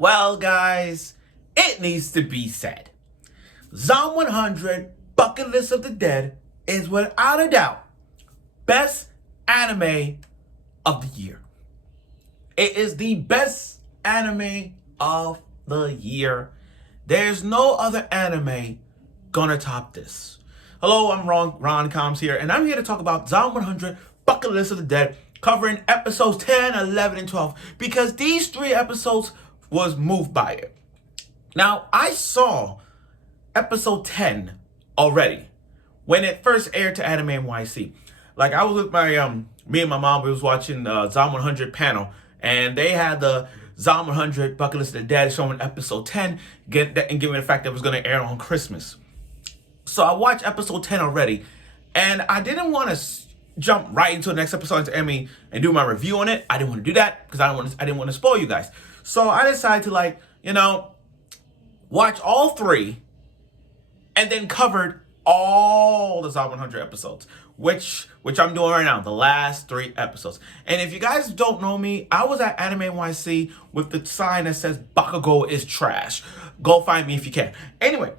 Well, guys, it needs to be said. Zom 100 Bucket List of the Dead is without a doubt best anime of the year. It is the best anime of the year. There's no other anime gonna top this. Hello, I'm Ron Combs here, and I'm here to talk about Zom 100 Bucket List of the Dead, covering episodes 10, 11, and 12, because these three episodes was moved by it. Now, I saw episode 10 already when it first aired to Anime NYC. Like, I was with me and my mom, we was watching the Zom 100 panel, and they had the Zom 100 Bucket List of the Dead showing episode 10, and given the fact that it was going to air on Christmas. So I watched episode 10 already, and I didn't want to jump right into the next episode and do my review on it. I didn't want to do that because I didn't want to spoil you guys. So I decided to watch all three, and then covered all the Zom 100 episodes, which I'm doing right now, the last three episodes. And if you guys don't know me, I was at Anime NYC with the sign that says Bakugo is trash. Go find me if you can. Anyway,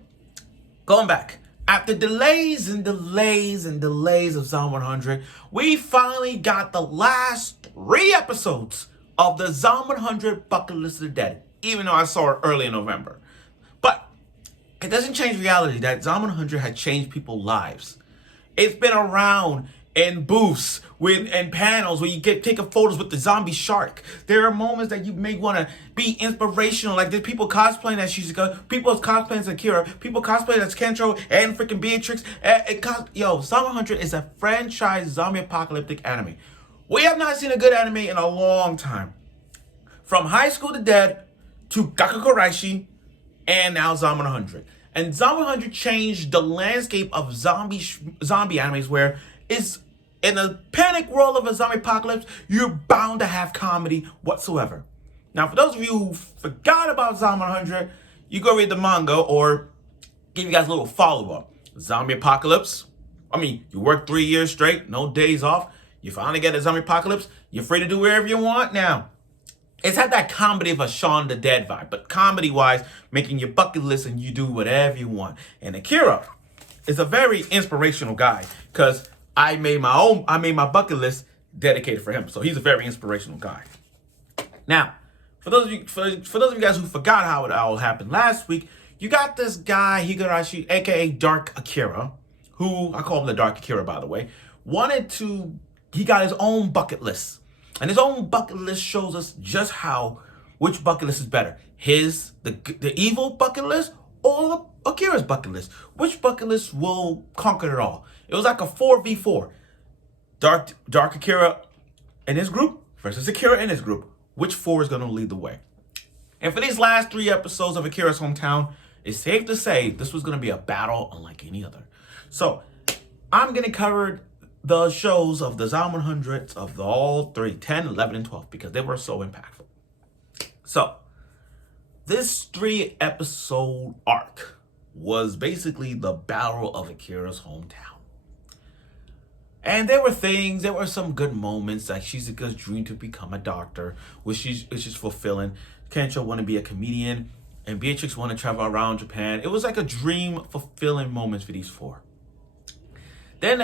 going back. After delays and delays and delays of Zom 100, we finally got the last three episodes of the Zom 100 Bucket List of the Dead, even though I saw it early in November. But it doesn't change reality that Zom 100 had changed people's lives. It's been around in booths and panels where you get taking photos with the zombie shark. There are moments that you may want to be inspirational, like there's people cosplaying as Shizuka, people cosplaying as Akira, people cosplaying as Kentro and freaking Beatrix. Zom 100 is a franchise zombie apocalyptic anime. We have not seen a good anime in a long time. From High School to Dead to Gakukoraishi and now Zom 100. And Zom 100 changed the landscape of zombie animes, where it's in a panic world of a zombie apocalypse, you're bound to have comedy whatsoever. Now, for those of you who forgot about Zom 100, you go read the manga or give you guys a little follow-up. Zombie apocalypse. You work 3 years straight, no days off. You finally get a zombie apocalypse. You're free to do wherever you want now. It's had that comedy of a Shaun the Dead vibe, but comedy-wise, making your bucket list and you do whatever you want. And Akira is a very inspirational guy, because I made my bucket list dedicated for him. So he's a very inspirational guy. Now, for those of you guys who forgot how it all happened last week, you got this guy Higurashi, aka Dark Akira, who I call him the Dark Akira, by the way. He got his own bucket list. And his own bucket list shows us just which bucket list is better. The evil bucket list, or Akira's bucket list. Which bucket list will conquer it all? It was like a 4v4. Dark Akira and his group versus Akira and his group. Which four is going to lead the way? And for these last three episodes of Akira's Hometown, it's safe to say this was going to be a battle unlike any other. So, I'm going to cover the shows of the Zom 100s of all three, 10, 11, and 12, because they were so impactful. So, this 3-episode arc was basically the battle of Akira's hometown. And there were some good moments, like Shizuka's dream to become a doctor, which is fulfilling. Kensho wanted to be a comedian, and Beatrix wanted to travel around Japan. It was like a dream fulfilling moments for these four. Then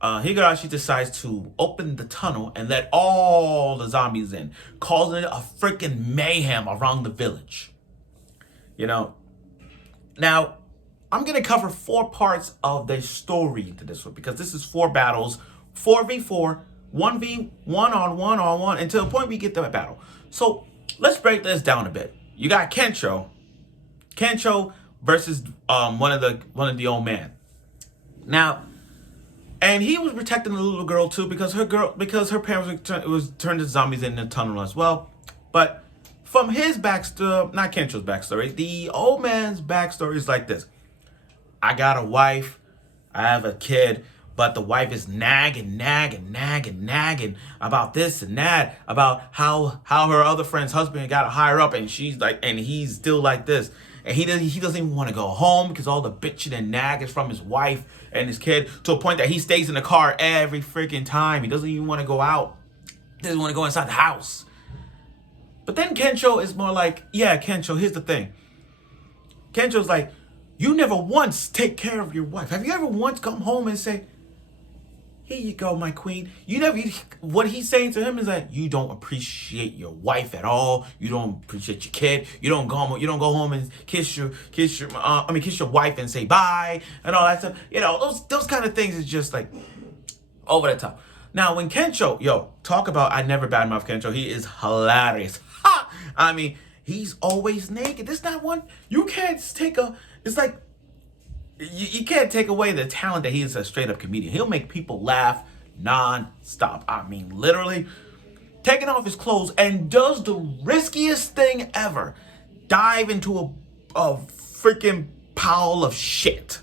Higurashi decides to open the tunnel and let all the zombies in, causing a freaking mayhem around the village. Now, I'm going to cover 4 parts of the story into this one, because this is 4 battles, 4v4, 1v1 until the point we get to a battle. So, let's break this down a bit. You got Kensho versus one of the old man. Now, and he was protecting the little girl too, because her parents was turned to zombies in the tunnel as well. But from his backstory, not Kensho's backstory, the old man's backstory is like this: I got a wife, I have a kid, but the wife is nagging about this and that, about how her other friend's husband got higher up, and he's still like this. And he doesn't even want to go home because all the bitching and nag is from his wife and his kid, to a point that he stays in the car every freaking time. He doesn't even want to go out. He doesn't want to go inside the house. But then Kencho is more like, yeah, Kencho, here's the thing. Kencho's like, you never once take care of your wife. Have you ever once come home and say, here you go, my queen. You never, what he's saying to him is that you don't appreciate your wife at all. You don't appreciate your kid. You don't go home and kiss your wife and say bye and all that stuff. You know, those kind of things is just like over the top. Now, when Kencho, talk about, I never badmouth Kencho. He is hilarious. Ha! I mean, he's always naked. There's not one, you can't take it's like, you can't take away the talent that he is a straight up comedian. He'll make people laugh non-stop. I mean, literally taking off his clothes and does the riskiest thing ever. Dive into a freaking pile of shit.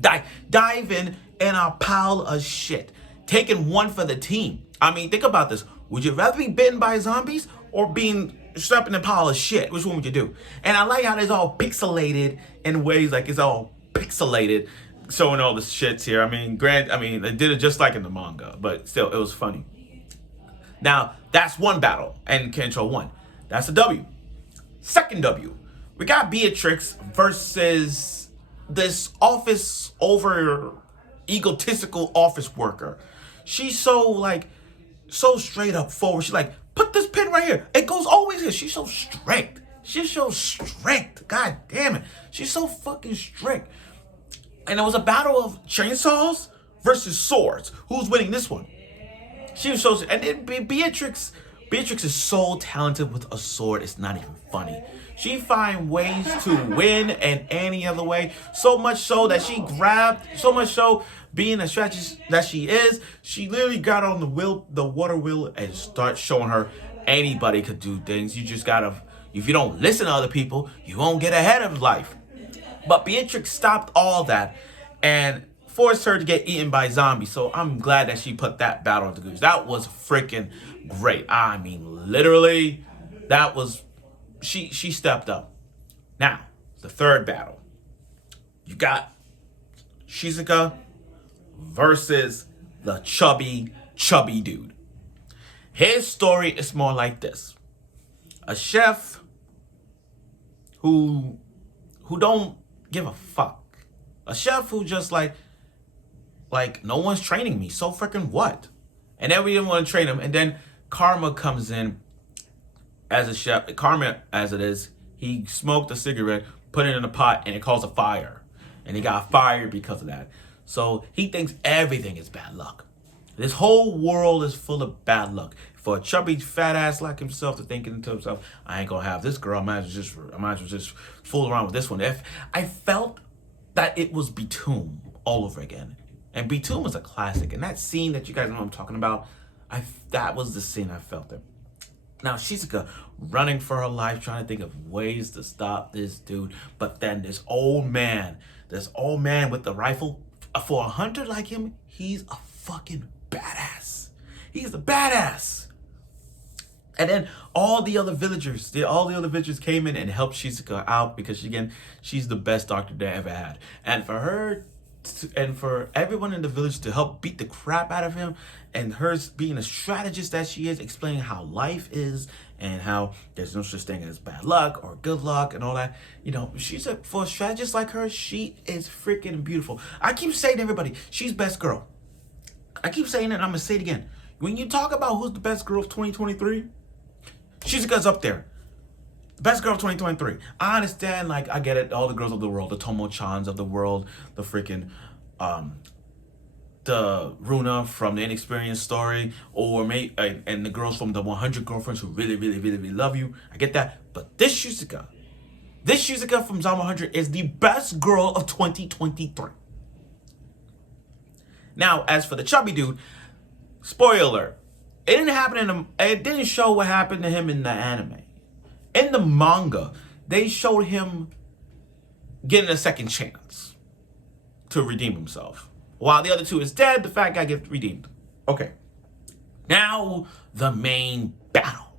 Dive in a pile of shit. Taking one for the team. I mean, think about this. Would you rather be bitten by zombies or being strapped in a pile of shit? Which one would you do? And I like how it's all pixelated in ways like it's all pixelated, showing all the shits here. I mean, they did it just like in the manga, but still, it was funny. Now, that's one battle, and Kencho won. That's a W. Second W, we got Beatrix versus this egotistical office worker. She's so straight up forward. She's like, put this pin right here. It goes always here. She's so strict. She's so strict. God damn it. She's so fucking strict. And it was a battle of chainsaws versus swords. Who's winning this one? She was so, and then Beatrix is so talented with a sword. It's not even funny. She find ways to win in any other way. So much so that being a strategist that she is, she literally got on the water wheel and start showing her anybody could do things. You just gotta, if you don't listen to other people, you won't get ahead of life. But Beatrix stopped all that and forced her to get eaten by zombies. So I'm glad that she put that battle into goose. That was freaking great. I mean, literally, that was, she stepped up. Now, the third battle. You got Shizuka versus the chubby dude. His story is more like this. A chef who don't give a fuck. A chef who just like no one's training me, so freaking what? And then we didn't want to train him, and then Karma comes in as a chef. Karma, as it is, he smoked a cigarette, put it in a pot, and it caused a fire. And he got fired because of that. So he thinks everything is bad luck. This whole world is full of bad luck. For a chubby fat ass like himself to thinking to himself, I ain't gonna have this girl. I might as well just fool around with this one. If I felt that it was Batum all over again. And Batum was a classic. And that scene that you guys know what I'm talking about, that was the scene I felt it. Now, Shizuka running for her life, trying to think of ways to stop this dude. But then this old man with the rifle, for a hunter like him, he's a fucking badass. He's a badass. And then all the other villagers came in and helped Shizuka out because, again, she's the best doctor they ever had. And for her, and for everyone in the village to help beat the crap out of him, and her being a strategist that she is, explaining how life is and how there's no such thing as bad luck or good luck and all that. You know, for a strategist like her, she is freaking beautiful. I keep saying to everybody, she's best girl. I keep saying it, and I'm going to say it again. When you talk about who's the best girl of 2023, Shizuka's up there. The best girl of 2023. I understand, I get it. All the girls of the world, the Tomo-chans of the world, the freaking, the Runa from the Inexperienced Story, and the girls from the 100 Girlfriends who really, really, really, really love you. I get that. But this Shizuka from Zama 100 is the best girl of 2023. Now, as for the chubby dude, spoiler, it didn't show what happened to him in the anime. In the manga, they showed him getting a second chance to redeem himself. While the other two is dead, the fat guy gets redeemed. Okay. Now, the main battle.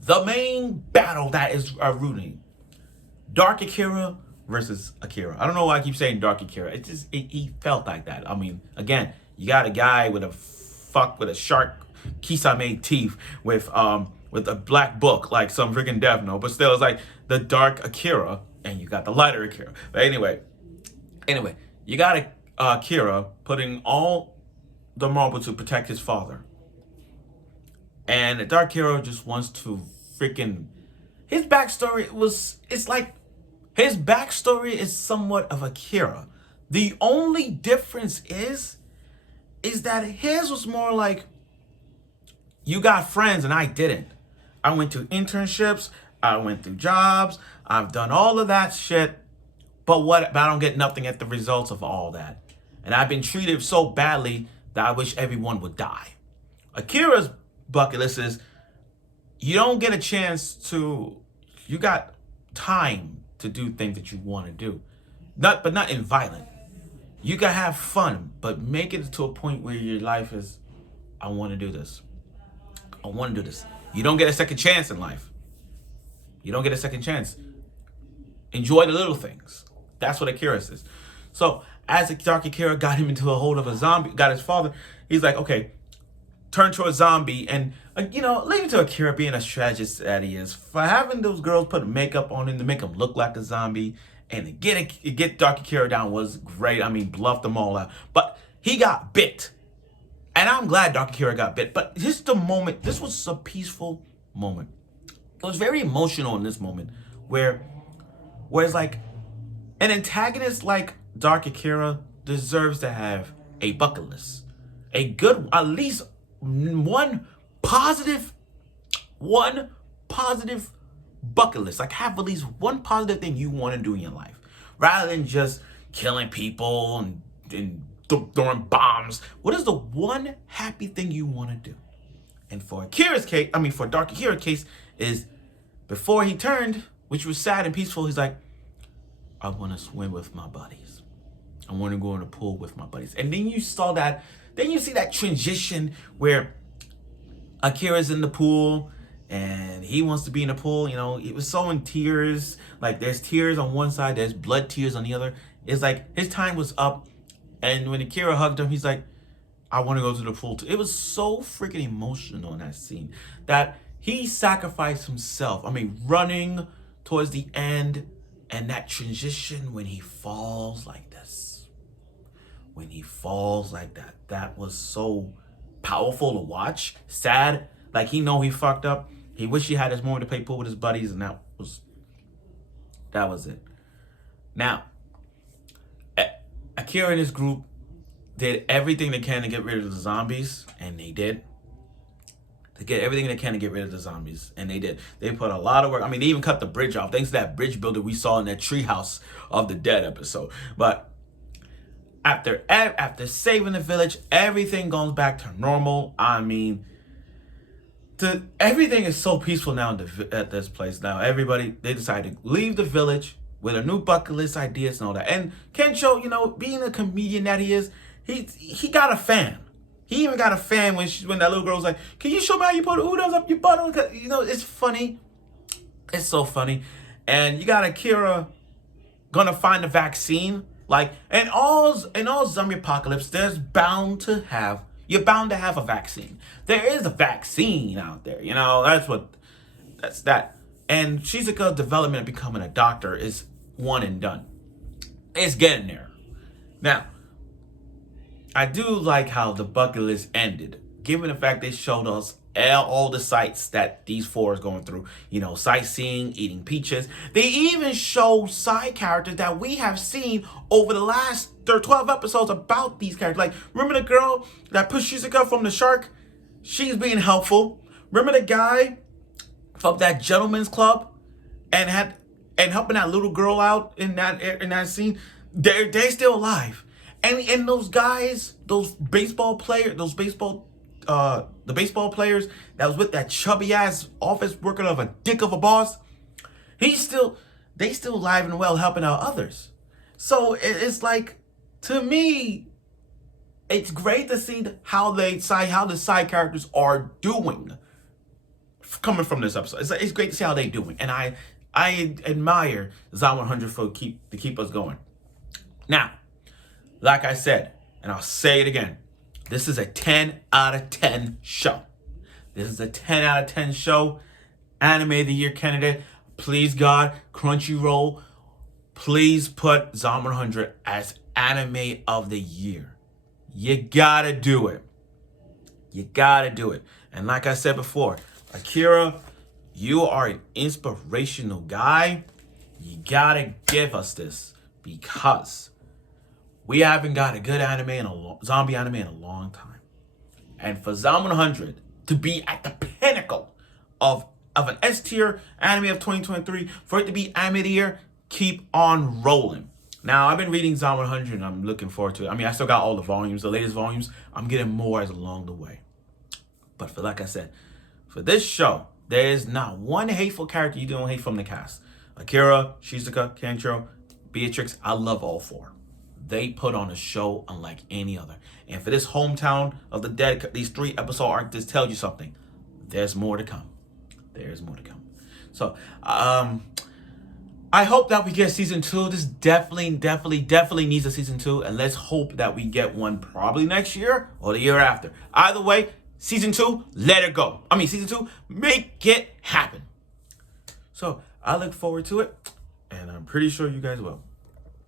The main battle that is rooting. Dark Akira versus Akira. I don't know why I keep saying Dark Akira. He felt like that. I mean, again, you got a guy with a shark kisame teeth with with a black book, like some freaking Death Note, but still, it's like the dark Akira, and you got the lighter Akira. But anyway, you got Akira putting all the marble to protect his father, and the dark hero just wants to freaking. His backstory it's like his backstory is somewhat of Akira. The only difference is that his was more like, you got friends and I didn't. I went to internships, I went through jobs, I've done all of that shit, but I don't get nothing at the results of all that. And I've been treated so badly that I wish everyone would die. Akira's bucket list is, you don't get a chance to, you got time to do things that you want to do. But not in violent. You can have fun, but make it to a point where your life is, I want to do this. I want to do this. You don't get a second chance in life. You don't get a second chance. Enjoy the little things. That's what Akira is. So as Dark Akira got him into a hold of a zombie, got his father, he's like, okay, turn to a zombie, and leave it to Akira being a strategist that he is, for having those girls put makeup on him to make him look like a zombie, and to get Dark Akira down was great. I mean, bluffed them all out, but he got bit. And I'm glad Dark Akira got bit, but this was a peaceful moment. It was very emotional in this moment, where it's like, an antagonist like Dark Akira deserves to have a bucket list. A good, at least one positive bucket list. Like, have at least one positive thing you want to do in your life, rather than just killing people and throwing bombs. What is the one happy thing you want to do? And for Dark Akira's case, is before he turned, which was sad and peaceful, he's like, I want to swim with my buddies. I want to go in the pool with my buddies. And then you see that transition where Akira's in the pool and he wants to be in the pool. It was so in tears. Like, there's tears on one side, there's blood tears on the other. It's like his time was up. And when Akira hugged him, he's like, I want to go to the pool too. It was so freaking emotional in that scene that he sacrificed himself. I mean, running towards the end, and that transition when he falls like this. When he falls like that, that was so powerful to watch. Sad, like he fucked up. He wished he had his moment to play pool with his buddies, and that was it. Now, Akira and his group did everything they can to get rid of the zombies, and they did. They get everything they can to get rid of the zombies, and they did. They put a lot of work. I mean, they even cut the bridge off, thanks to that bridge builder we saw in that Treehouse of the Dead episode. But after saving the village, everything goes back to normal. I mean, everything is so peaceful now at this place. Now, they decided to leave the village with a new bucket list ideas and all that. And Kensho, being a comedian that he is, he got a fan. He even got a fan when that little girl was like, can you show me how you put udons up your butt? It's funny. It's so funny. And you got Akira gonna find a vaccine. Like, in all zombie apocalypse, you're bound to have a vaccine. There is a vaccine out there. That's that. And Shizuka's development of becoming a doctor is one and done. It's getting there. Now, I do like how the bucket list ended, given the fact they showed us all the sights that these four is going through. Sightseeing, eating peaches. They even show side characters that we have seen over the last 12 episodes about these characters. Like, remember the girl that pushed Shizuka from the shark? She's being helpful. Remember the guy from that gentleman's club and helping that little girl out in that scene? They're still alive. And those guys, the baseball players that was with that chubby ass office worker of a dick of a boss, they still alive and well, helping out others. So it's like, to me, it's great to see how the side characters are doing coming from this episode. It's great to see how they're doing, and I admire Zom 100 to keep us going. Now, like I said, and I'll say it again, this is a 10 out of 10 show. This is a 10 out of 10 show. Anime of the Year candidate. Please, God, Crunchyroll, please put Zom 100 as Anime of the Year. You gotta do it. You gotta do it. And like I said before, Akira, you are an inspirational guy. You gotta give us this because we haven't got a good zombie anime in a long time. And for Zom 100 to be at the pinnacle of an S tier anime of 2023, for it to be anime of the year, keep on rolling. Now, I've been reading Zom 100 and I'm looking forward to it. I mean, I still got all the volumes, the latest volumes. I'm getting more as along the way. But like I said, for this show, there is not one hateful character you don't hate from the cast. Akira, Shizuka, Kenshiro, Beatrix, I love all four. They put on a show unlike any other. And for this Hometown of the Dead, these 3-episode arc, this tells you something. There's more to come. There's more to come. So, I hope that we get season 2. This definitely needs a season 2. And let's hope that we get one probably next year or the year after. Either way, season 2, let it go. Season 2, make it happen. So, I look forward to it. And I'm pretty sure you guys will.